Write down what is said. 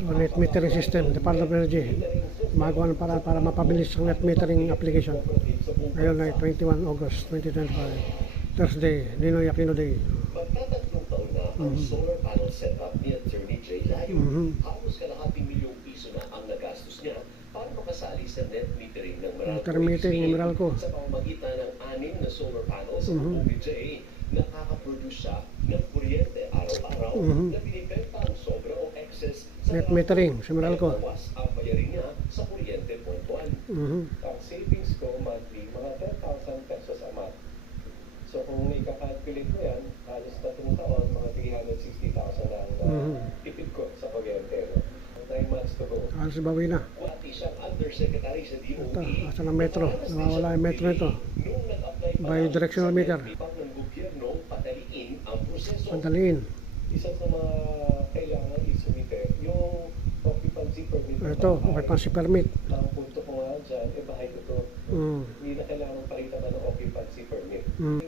Net metering system, Department of Energy. Magawa ng para mapabilis ang net metering application. Ngayon ay 21 August 2025. Thursday, Ninoy Aquino Day. Magtatatlong taon na ang solar panel setup ni Attorney Jay Layo. Halos kalahating milyong piso na ang nagastos niya para makasali sa net metering ng Meralco. Meter meeting ng Meralco. Sa pamamagitan ng 6 na solar panels sa buong ni Jay, nakaka-produce siya ng kuryente araw-araw na binibenta ang sobra o excess sa Net metering sa Meralco. bawas ang bayarin niya sa kuryente buwan-buwan. Ang savings ko monthly, mga 10,000 pesos a month. So kung ika-calculate ko yan, halos tatlong taon, mga 360,000 ang tipid ko sa kuryente. 9 months to go. Halos bawi na. Wati siyang undersecretary sa Ito, DOE. asa ng metro. Nawawala yung metro nito. Nung nag-apply pa By lang directional sa meter. Pag ng gobyerno, padaliin ang proseso. Padaliin. Isa sa mga kailangan isumite, yung occupancy permit. Ito, occupancy permit. Ang punto ko nga dyan, bahay ko to. Hindi na kailangan palitan ng occupancy permit. Yung